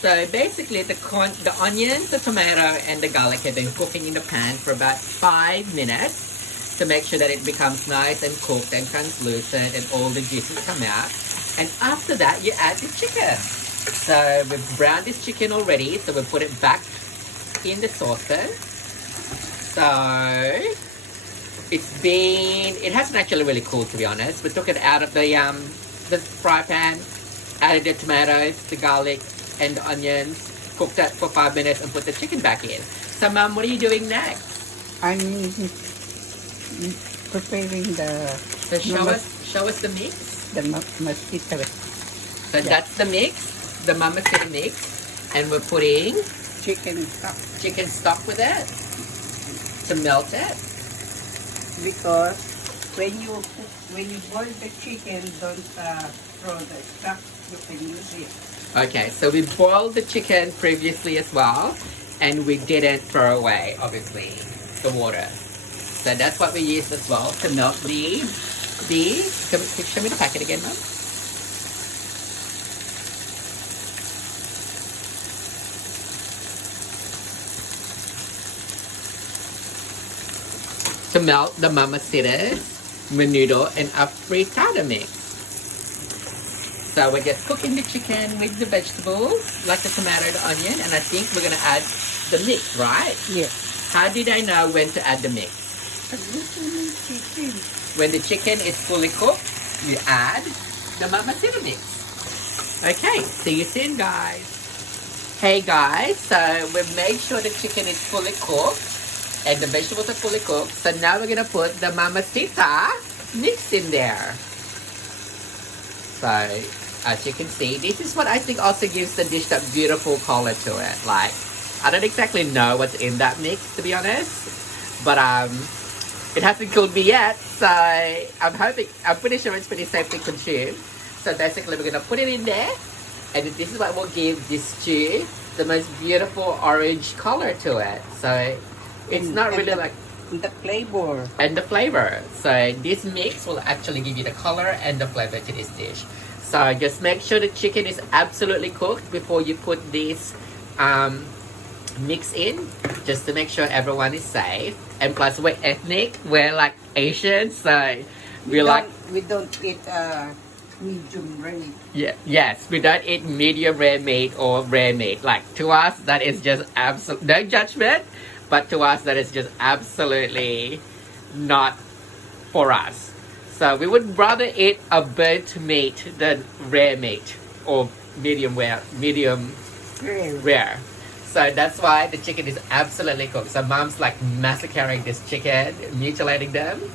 So basically the onions, the tomato and the garlic have been cooking in the pan for about 5 minutes to make sure that it becomes nice and cooked and translucent and all the juices come out. And after that you add the chicken. So we've browned this chicken already, so we put it back in the saucepan. So it hasn't actually really cooled, to be honest. We took it out of the fry pan, added the tomatoes, the garlic, and the onions, cooked that for 5 minutes, and put the chicken back in. So, Mom, what are you doing next? I'm preparing So show us the mix. the mosquito So that's the mix, the mamacita mix, and we're putting chicken stock with it to melt it. because when you boil the chicken, don't throw the stock. You can use it. Okay, so we boiled the chicken previously as well, and we didn't throw away, obviously, the water. So that's what we used as well to melt show me the packet again, Mom. To melt the mamacitas, menudo, and a frittata mix. So we're just cooking the chicken with the vegetables, like the tomato, the onion, and I think we're gonna add the mix, right? Yes. How did I know when to add the mix? Chicken. When the chicken is fully cooked, you add the mamacita mix. Okay, see you soon, guys. Hey guys, so we've made sure the chicken is fully cooked and the vegetables are fully cooked. So now we're gonna put the mamacita mix in there. So as you can see, this is what I think also gives the dish that beautiful color to it. Like, I don't exactly know what's in that mix, to be honest, but it hasn't cooled me yet, so I'm pretty sure it's pretty safe to consume. So basically we're gonna put it in there, and this is what will give this stew the most beautiful orange color to it. So it's not really like the flavor. And the flavor. So this mix will actually give you the color and the flavor to this dish. So just make sure the chicken is absolutely cooked before you put this mix in, just to make sure everyone is safe. And plus we're ethnic, we're like Asian, so we don't eat medium rare. Yeah, yes, we don't eat medium rare meat or rare meat. Like, to us, that is just absolute, no judgment, but to us, that is just absolutely not for us. So we would rather eat a burnt meat than rare meat or medium rare. So that's why the chicken is absolutely cooked. So Mom's like massacring this chicken, mutilating them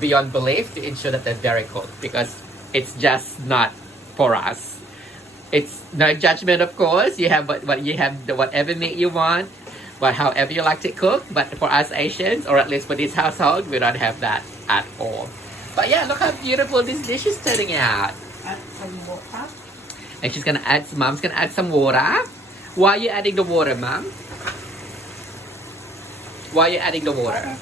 beyond belief to ensure that they're very cooked, because it's just not for us. It's no judgment, of course. You have what you have, whatever meat you want, but however you like to cook. But for us Asians, or at least for this household, we don't have that at all. But yeah, look how beautiful this dish is turning out. Add some water. And Mom's gonna add some water. Why are you adding the water, Mom? Why are you adding the water?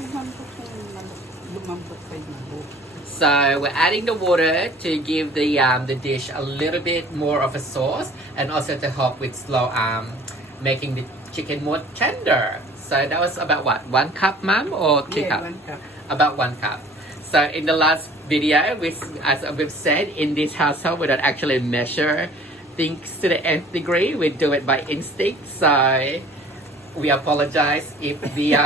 So we're adding the water to give the dish a little bit more of a sauce, and also to help with making the chicken more tender. So that was about what, 1 cup, Mom, or 2 cups? 1 cup. About 1 cup. So in the last video, as we've said, in this household, we don't actually measure things to the nth degree. We do it by instinct. So we apologize if the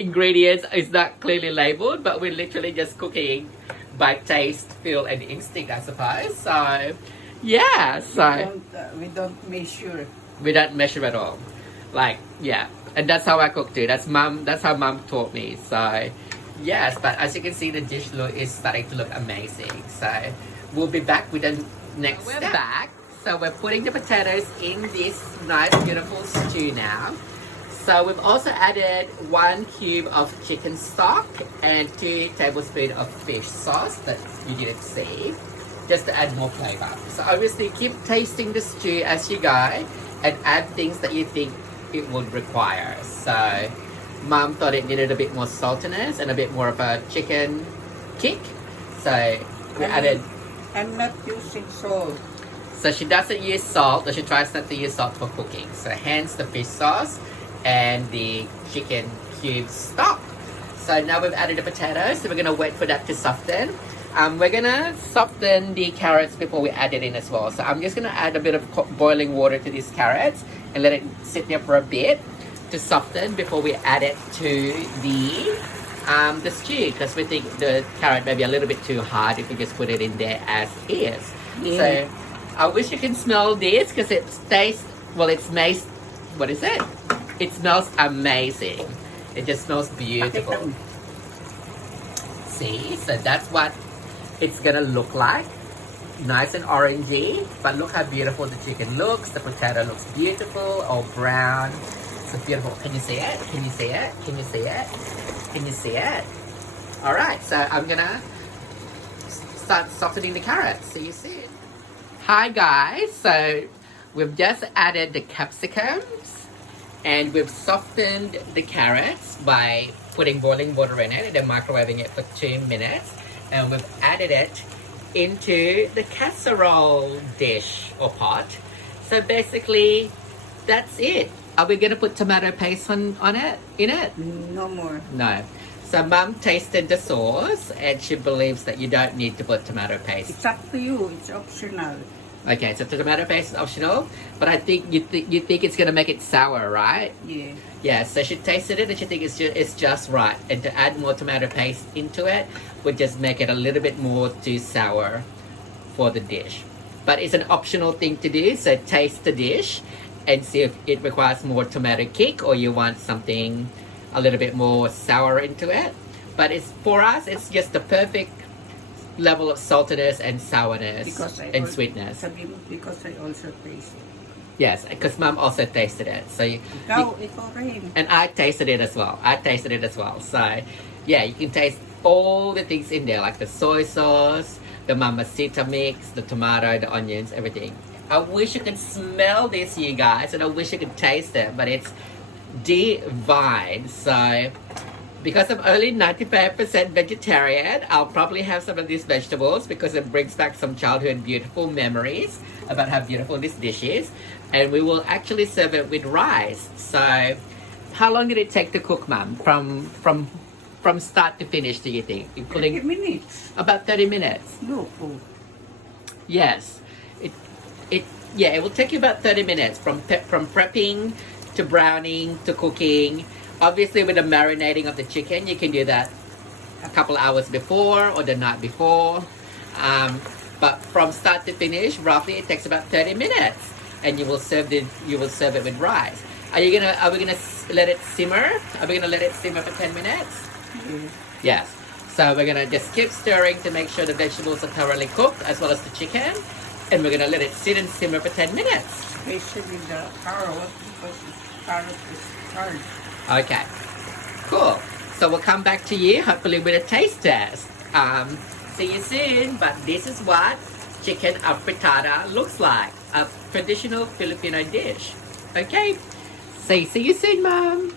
ingredients is not clearly labeled, but we're literally just cooking by taste, feel, and instinct, I suppose. So yeah, we don't measure. We don't measure at all. Like, yeah, and that's how I cook too. That's how Mom taught me. So yes, but as you can see, the dish is starting to look amazing. So we'll be back with the next step. We're back. So we're putting the potatoes in this nice, beautiful stew now. So we've also added 1 cube of chicken stock and 2 tablespoons of fish sauce that you didn't see, just to add more flavor. So obviously keep tasting the stew as you go, and add things that you think it would require. So Mom thought it needed a bit more saltiness and a bit more of a chicken kick. So we added... I'm not using salt. So she doesn't use salt, or she tries not to use salt for cooking. So hence the fish sauce and the chicken cube stock. So now we've added the potatoes, so we're gonna wait for that to soften. We're gonna soften the carrots before we add it in as well. So I'm just gonna add a bit of boiling water to these carrots and let it sit there for a bit to soften before we add it to the stew, because we think the carrot may be a little bit too hard if we just put it in there as is. Yeah. So I wish you can smell this, because it tastes, well, it's nice. What is it? It smells amazing. It just smells beautiful. See, so that's what it's gonna look like. Nice and orangey, but look how beautiful the chicken looks. The potato looks beautiful, all brown. So beautiful. Can you see it? Can you see it? Can you see it? Can you see it? All right, so I'm gonna start softening the carrots. See you soon. Hi guys, so we've just added the capsicums and we've softened the carrots by putting boiling water in it and then microwaving it for 2 minutes, and we've added it into the casserole dish or pot. So basically that's it. Are we gonna put tomato paste on it, in it? No more. No. So Mum tasted the sauce and she believes that you don't need to put tomato paste. It's up to you. It's optional. Okay, so the tomato paste is optional, but I think you think it's gonna make it sour, right? Yeah. Yeah, so she tasted it and she thinks it's just right. And to add more tomato paste into it would just make it a little bit more too sour for the dish. But it's an optional thing to do, so taste the dish and see if it requires more tomato kick or you want something a little bit more sour into it. But it's, for us, it's just the perfect level of saltiness and sourness and sweetness. Because I also taste it. Yes, because Mom also tasted it. So Ikaw rin. and I tasted it as well. So yeah, you can taste all the things in there, like the soy sauce, the mamacita mix, the tomato, the onions, everything. I wish you could smell this, you guys, and I wish you could taste it, but it's divine. So because I'm only 95% vegetarian, I'll probably have some of these vegetables because it brings back some childhood beautiful memories about how beautiful this dish is. And we will actually serve it with rice. So how long did it take to cook, Mum? From start to finish, do you think? 30 minutes. About 30 minutes. No. Yes. It will take you about 30 minutes from prepping to browning to cooking. Obviously, with the marinating of the chicken, you can do that a couple hours before or the night before. But from start to finish, roughly it takes about 30 minutes, and you will serve it with rice. Are we gonna let it simmer? Are we gonna let it simmer for 10 minutes? Yeah. Yes. So we're gonna just keep stirring to make sure the vegetables are thoroughly cooked, as well as the chicken, and we're gonna let it sit and simmer for 10 minutes. Especially the carrot, because carrot is hard. Okay, cool. So we'll come back to you, hopefully with a taste test. See you soon. But this is what chicken afritada looks like, a traditional Filipino dish. Okay, see you soon, Mom.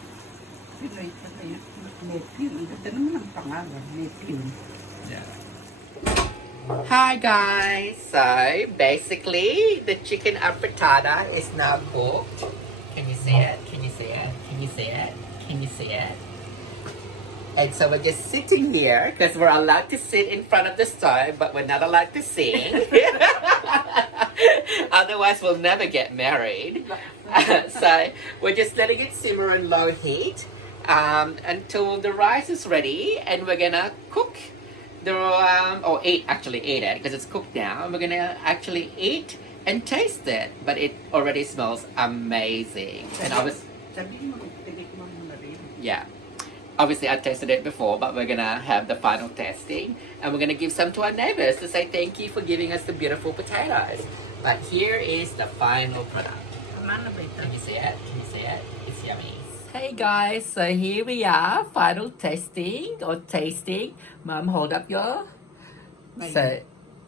Pinoy pala yan. Nephew. Ang ganda naman ang pangalan. Nephew. Hi guys. So basically, the chicken afritada is now cooked. Can you see it? Can you see it? Can you see it? Can you see it? And so we're just sitting here because we're allowed to sit in front of the stove, but we're not allowed to sing. Otherwise, we'll never get married. So we're just letting it simmer on low heat until the rice is ready, and we're gonna cook eat it because it's cooked now, and we're gonna actually eat and taste it. But it already smells amazing, and yeah. Obviously, I tasted it before, but we're gonna have the final testing, and we're gonna give some to our neighbors to say thank you for giving us the beautiful potatoes. But here is the final product. Can you see it? Can you see it? It's yummy. Hey guys, so here we are, final tasting or tasting. Mom, hold up your. So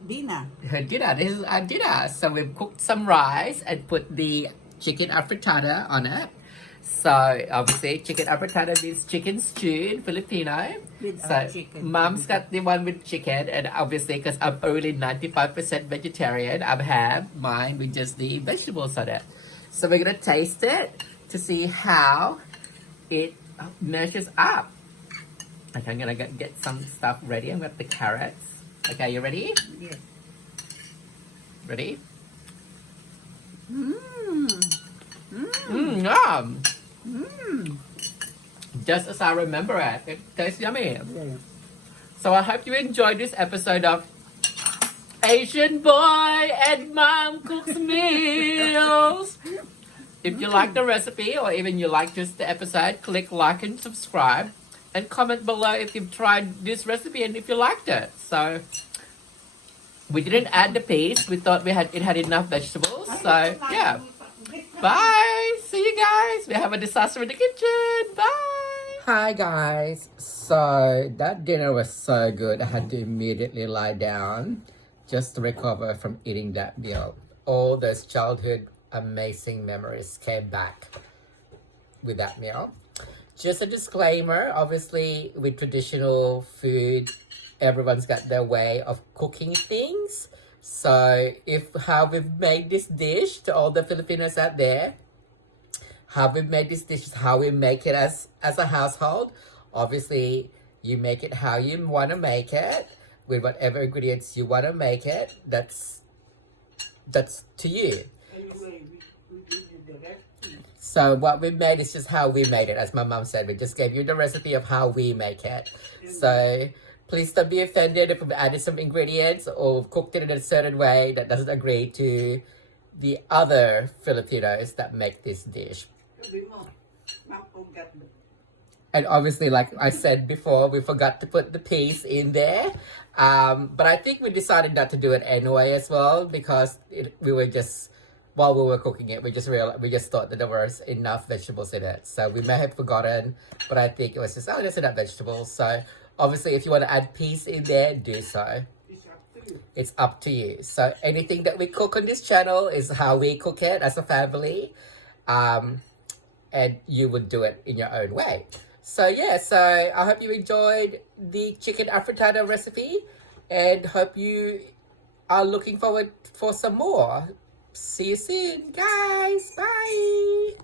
Dina. her dinner. This is our dinner. So we've cooked some rice and put the chicken afritada on it. So obviously chicken afritada means chicken stew in Filipino. Without So chicken. mom's got the one with chicken, and obviously because I'm only 95% vegetarian, I have mine with just the vegetables on it. So we're gonna taste it to see how it measures up. Okay, I'm gonna get some stuff ready. I'm gonna have the carrots. Okay, you ready? Yes. Ready? Mmm. Yum! Mmm. Just as I remember it. It tastes yummy. Yeah. So I hope you enjoyed this episode of Asian Boy and Mom Cooks Meals. If you like the recipe or even you like just the episode, click like and subscribe. And comment below if you've tried this recipe and if you liked it. So we didn't add the peas. We thought it had enough vegetables. So yeah. Bye. See you guys. We have a disaster in the kitchen. Bye. Hi guys. So that dinner was so good. I had to immediately lie down just to recover from eating that meal. All those childhood amazing memories came back with that meal. Just a disclaimer, obviously with traditional food, everyone's got their way of cooking things. So if how we've made this dish to all the Filipinos out there, how we've made this dish is how we make it as a household. Obviously, you make it how you want to make it with whatever ingredients you want to make it. That's to you. Anyway, we did the recipe. So what we made is just how we made it. As my mom said, we just gave you the recipe of how we make it. So please don't be offended if we added some ingredients or cooked it in a certain way that doesn't agree to the other Filipinos that make this dish. Sabi mo, Ma'am, forgot the And obviously, like I said before, we forgot to put the peas in there. But I think we decided not to do it anyway as well because we were just, while we were cooking it, we just thought that there was enough vegetables in it. So we may have forgotten, but I think it was just, oh, there's enough vegetables. So obviously, if you want to add peas in there, do so. It's up to you. It's up to you. So anything that we cook on this channel is how we cook it as a family. And you would do it in your own way. So yeah, so I hope you enjoyed the chicken afritada recipe and hope you are looking forward for some more. See you soon, guys. Bye.